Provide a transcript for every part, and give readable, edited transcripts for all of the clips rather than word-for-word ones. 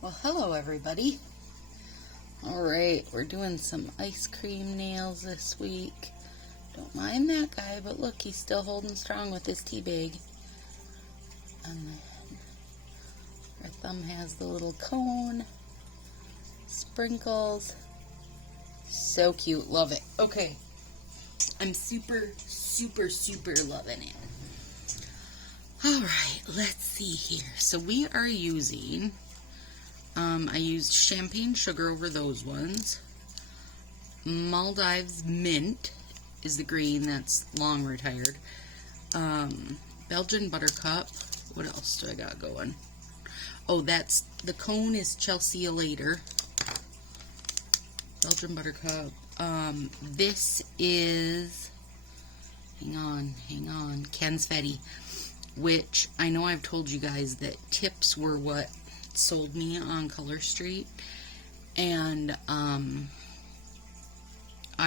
Well, hello everybody. Alright, we're doing some ice cream nails this week. Don't mind that guy, but look, he's still holding strong with his tea bag. And then our thumb has the little cone. Sprinkles. So cute. Love it. Okay. I'm super loving it. Alright, let's see here. So we are using... I used champagne sugar over those ones. Maldives mint is the green, that's long retired. Belgian buttercup. What else do I got going? Oh, that's, the cone is Chelsea later. Belgian buttercup. This is, hang on, confetti, which I know I've told you guys that tips were what sold me on Color Street, and I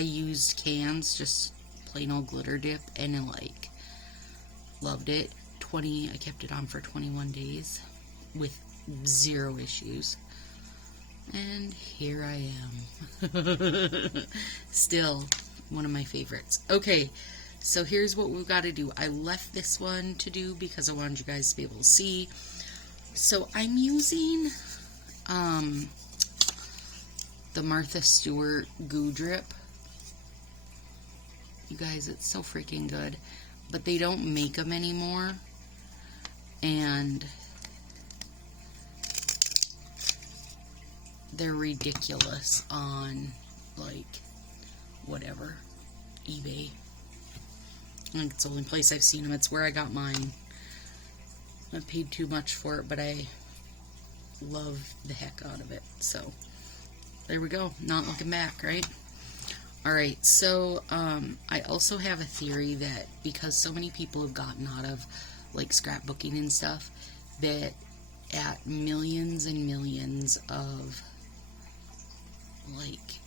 used cans, just plain old glitter dip, and I loved it. I kept it on for 21 days with 0 issues, and here I am. Still one of my favorites. Okay, so here's what we've got to do. I left this one to do because I wanted you guys to be able to see. So I'm using the Martha Stewart Goo Drip. You guys, it's so freaking good. But they don't make them anymore. And they're ridiculous on, like, whatever, eBay. I think it's the only place I've seen them. It's where I got mine. I paid too much for it, but I love the heck out of it. So, there we go. Not looking back, right? Alright, so, I also have a theory that because so many people have gotten out of, like, scrapbooking and stuff, that at millions and millions of, like,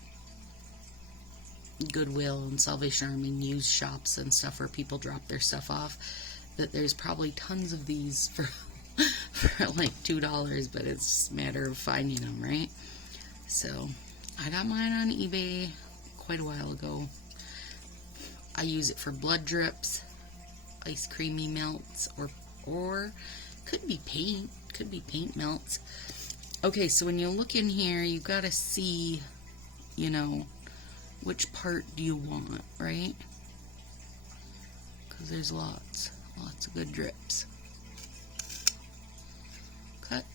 Goodwill and Salvation Army used shops and stuff where people drop their stuff off, that there's probably tons of these for like $2, but it's just a matter of finding them, right? So I got mine on eBay quite a while ago. I use it for blood drips, ice creamy melts, or could be paint melts. Okay, so when you look in here, you gotta see, you know, which part do you want, right? Because there's lots of good drips. Cut.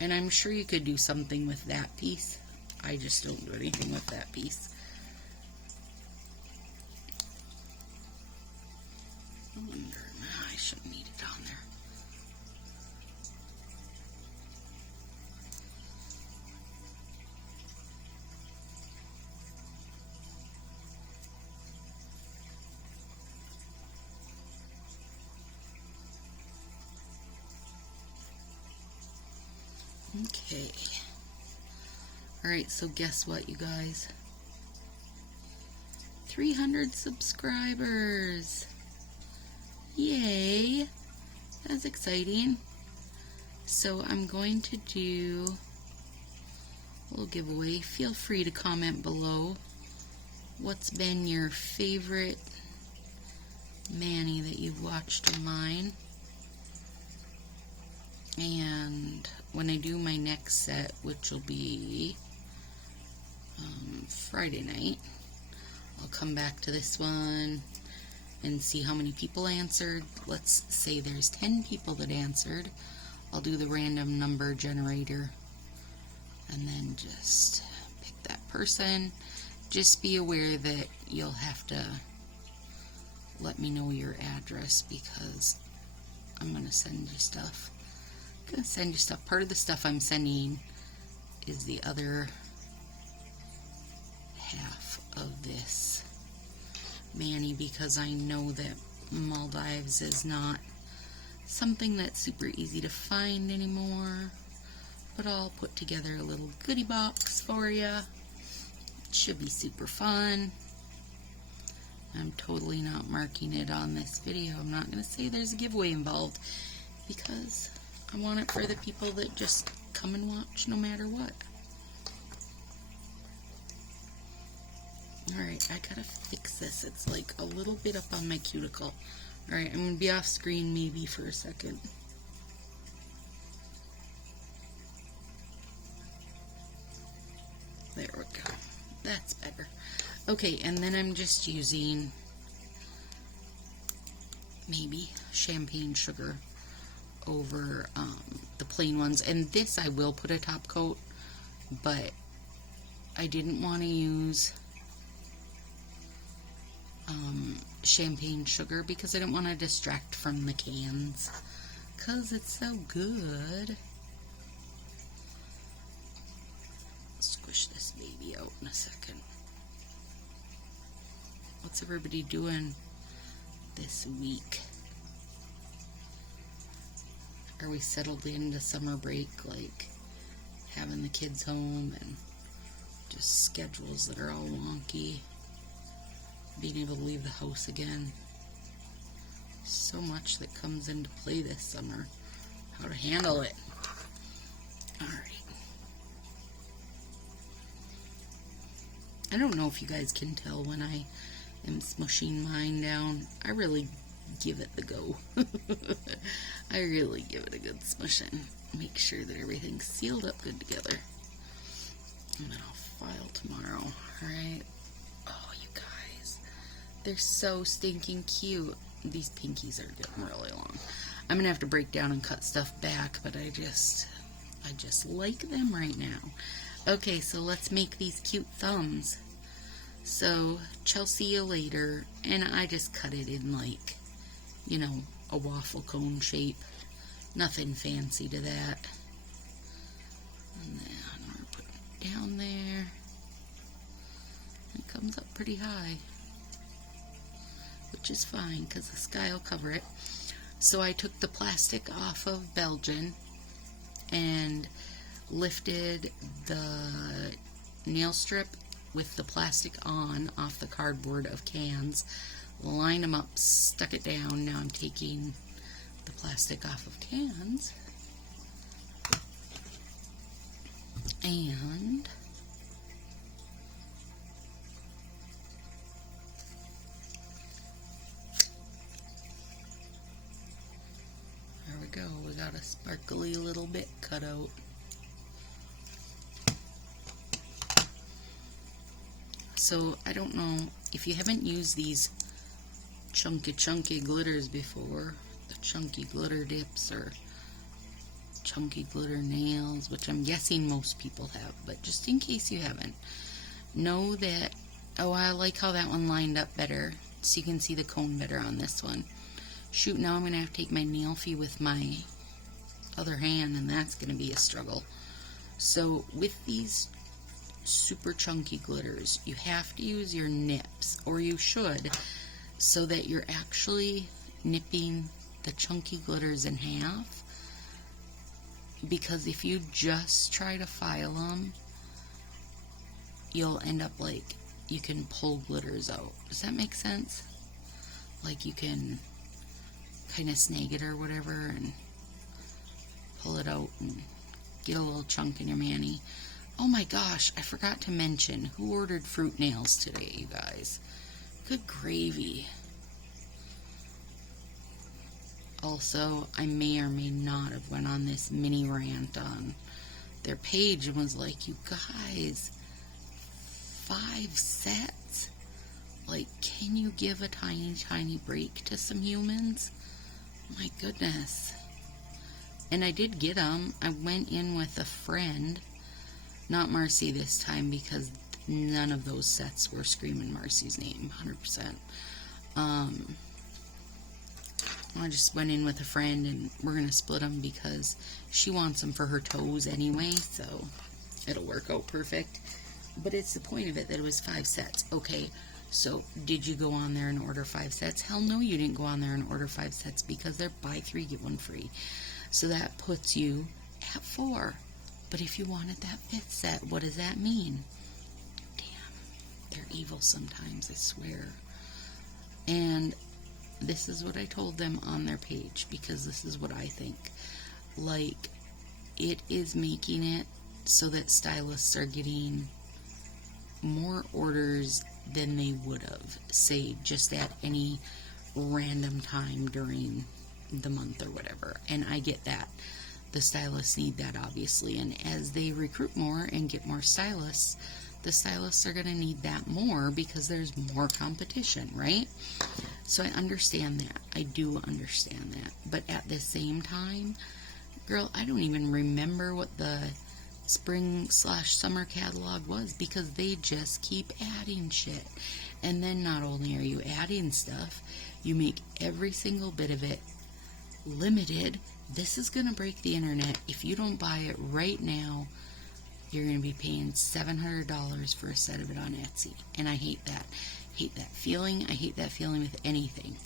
And I'm sure you could do something with that piece. I just don't do anything with that piece. I wonder, I shouldn't need it on there. Okay. Alright, so guess what, you guys? 300 subscribers! Yay! That's exciting. So I'm going to do a little giveaway. Feel free to comment below what's been your favorite mani that you've watched of mine. And when I do my next set, which will be Friday night, I'll come back to this one and see how many people answered. Let's say there's 10 people that answered. I'll do the random number generator and then just pick that person. Just be aware that you'll have to let me know your address because I'm going to send you stuff. Part of the stuff I'm sending is the other half of this mani because I know that Maldives is not something that's super easy to find anymore. But I'll put together a little goodie box for you. It should be super fun. I'm totally not marking it on this video. I'm not going to say there's a giveaway involved because I want it for the people that just come and watch no matter what. Alright, I gotta fix this. It's like a little bit up on my cuticle. Alright, I'm gonna be off screen maybe for a second. There we go. That's better. Okay, and then I'm just using maybe champagne sugar over the plain ones. And this I will put a top coat, but I didn't want to use champagne sugar because I didn't want to distract from the cans because it's so good. Squish this baby out in a second. What's everybody doing this week? Are we settled into summer break, like having the kids home and just schedules that are all wonky? Being able to leave the house again. So much that comes into play this summer. How to handle it. Alright. I don't know if you guys can tell when I am smushing mine down. I really give it the go. I really give it a good smushing. Make sure that everything's sealed up good together. And then I'll file tomorrow. Alright. Oh, you guys. They're so stinking cute. These pinkies are getting really long. I'm going to have to break down and cut stuff back, but I just like them right now. Okay, so let's make these cute thumbs. So, Chelsea you later, and I just cut it in like, you know, a waffle cone shape. Nothing fancy to that. And then we're putting it down there. It comes up pretty high, which is fine because the sky will cover it. So I took the plastic off of Belgian and lifted the nail strip with the plastic on off the cardboard of cans, lined them up, stuck it down. Now I'm taking the plastic off of cans and there we go. We got a sparkly little bit cut out. So I don't know if you haven't used these chunky glitters before, the chunky glitter dips or chunky glitter nails, which I'm guessing most people have, but just in case you haven't, know that, oh, I like how that one lined up better, so you can see the cone better on this one. Shoot, now I'm going to have to take my nail fee with my other hand, and that's going to be a struggle. So with these super chunky glitters, you have to use your nips, or you should, so that you're actually nipping the chunky glitters in half, because if you just try to file them, you'll end up like, you can pull glitters out. Does that make sense? Like you can kind of snag it or whatever and pull it out and get a little chunk in your mani. Oh my gosh, I forgot to mention, who ordered fruit nails today, you guys? Good gravy. Also, I may or may not have went on this mini rant on their page and was like, you guys, 5 sets? Like, can you give a tiny break to some humans? My goodness. And I did get them. I went in with a friend. Not Marcy this time, because none of those sets were screaming Marcy's name, 100%. I just went in with a friend, and we're going to split them because she wants them for her toes anyway, so it'll work out perfect. But it's the point of it that it was 5 sets. Okay, so did you go on there and order 5 sets? Hell no, you didn't go on there and order 5 sets because they're buy 3, get 1 free. So that puts you at 4. But if you wanted that 5th set, what does that mean? Damn, they're evil sometimes, I swear. And this is what I told them on their page, because this is what I think. like, it is making it so that stylists are getting more orders than they would have, say, just at any random time during the month or whatever. And I get that. The stylists need that, obviously. And as they recruit more and get more stylists, the stylists are going to need that more because there's more competition, right? So I understand that. I do understand that. But at the same time, girl, I don't even remember what the spring/summer catalog was, because they just keep adding shit. And then not only are you adding stuff, you make every single bit of it limited. This is going to break the internet. If you don't buy it right now, you're going to be paying $700 for a set of it on Etsy. And I hate that. Hate that feeling. I hate that feeling with anything.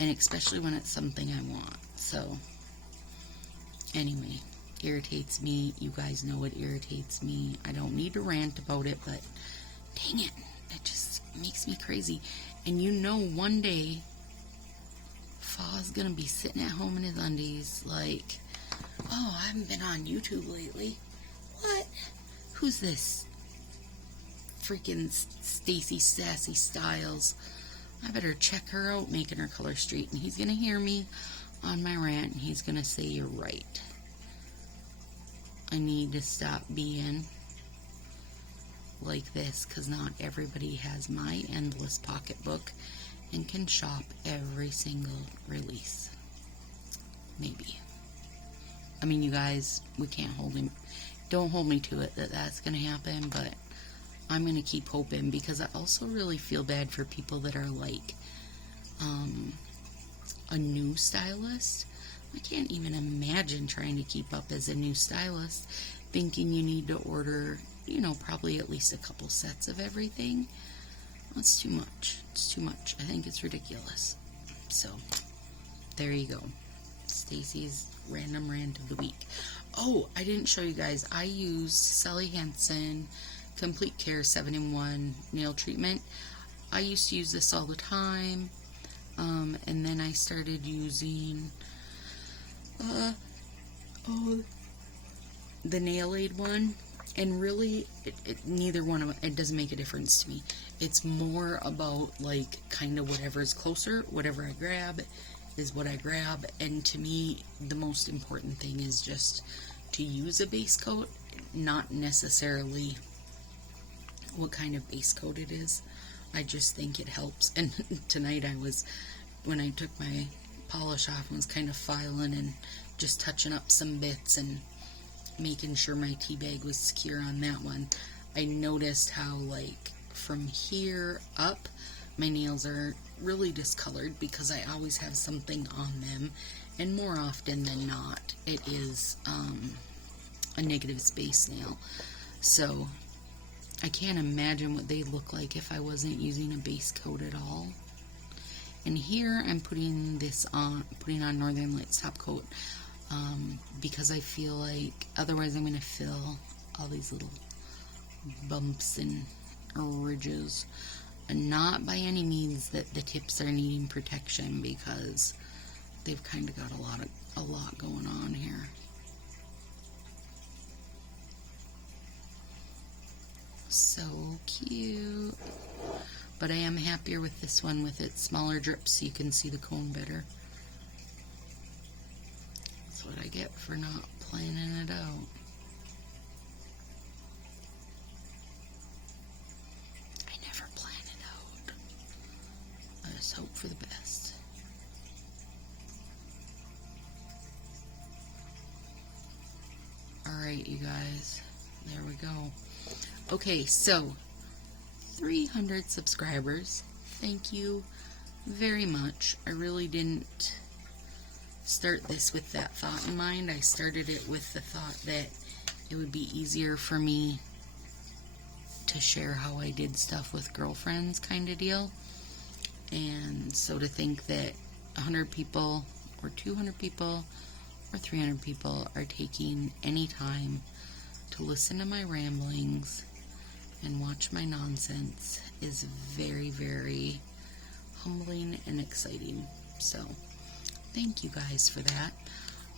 And especially when it's something I want. So, anyway, irritates me. You guys know it irritates me. I don't need to rant about it, but dang it. It just makes me crazy. And you know, one day, Faw's gonna be sitting at home in his undies like, oh, I haven't been on YouTube lately. What? Who's this? Freaking Stacy Sassy Styles. I better check her out, making her color straight. And he's gonna hear me on my rant, and he's gonna say, you're right. I need to stop being like this, because not everybody has my endless pocketbook and can shop every single release. Maybe. I mean, you guys, we can't hold him. Don't hold me to it that that's going to happen, but I'm going to keep hoping, because I also really feel bad for people that are like a new stylist. I can't even imagine trying to keep up as a new stylist, thinking you need to order, you know, probably at least a couple sets of everything. That's too much. It's too much. I think it's ridiculous. So, there you go. Stacy's random rant of the week. Oh, I didn't show you guys. I used Sally Hansen Complete Care 7-in-1 nail treatment. I used to use this all the time. And then I started using the Nail Aid one. And really, neither one of them, it doesn't make a difference to me. It's more about, like, kind of whatever's closer. Whatever I grab is what I grab. And to me, the most important thing is just to use a base coat, not necessarily what kind of base coat it is. I just think it helps. And tonight when I took my polish off, I was kind of filing and just touching up some bits and making sure my tea bag was secure on that one. I noticed how, like, from here up, my nails are really discolored because I always have something on them, and more often than not, it is a negative space nail. So I can't imagine what they look like if I wasn't using a base coat at all. And here I'm putting on Northern Lights top coat, because I feel like otherwise I'm going to fill all these little bumps and ridges. And not by any means that the tips are needing protection, because they've kind of got a lot going on here. So cute. But I am happier with this one with its smaller drips, so you can see the cone better. That's what I get for not planning it out. I never plan it out. I just hope for the best. Alright, you guys. There we go. Okay, so 300 subscribers. Thank you very much. I really didn't start this with that thought in mind. I started it with the thought that it would be easier for me to share how I did stuff with girlfriends kind of deal. And so to think that 100 people or 200 people or 300 people are taking any time to listen to my ramblings and watch my nonsense is very, very humbling and exciting. So, thank you guys for that.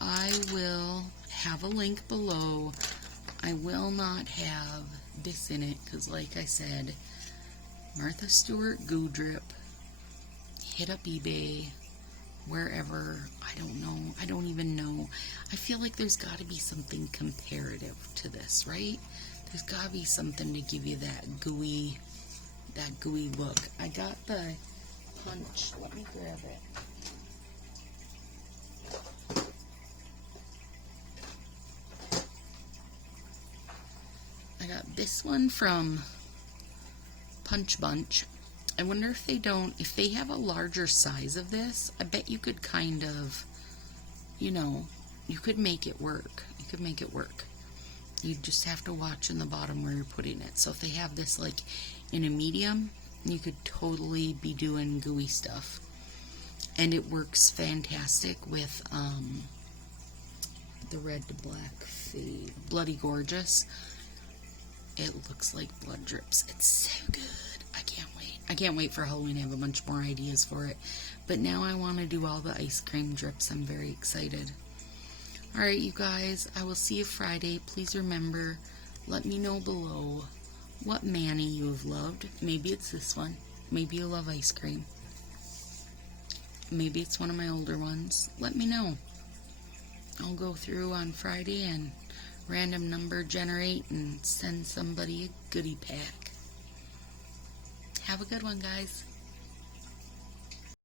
I will have a link below. I will not have this in it because, like I said, Martha Stewart Goo Drip. Hit up eBay, wherever. I don't know. I don't even know. I feel like there's got to be something comparative to this, right? There's got to be something to give you that gooey look. I got the punch. Let me grab it. I got this one from Punch Bunch. I wonder if they have a larger size of this, I bet you could kind of, you could make it work. You could make it work. You just have to watch in the bottom where you're putting it. So if they have this like in a medium, you could totally be doing gooey stuff. And it works fantastic with the red to black fade. Bloody Gorgeous. It looks like blood drips. It's so good. I can't wait. I can't wait for Halloween to have a bunch more ideas for it. But now I want to do all the ice cream drips. I'm very excited. Alright, you guys. I will see you Friday. Please remember, let me know below what Manny you have loved. Maybe it's this one. Maybe you love ice cream. Maybe it's one of my older ones. Let me know. I'll go through on Friday and random number generate and send somebody a goodie pack. Have a good one, guys.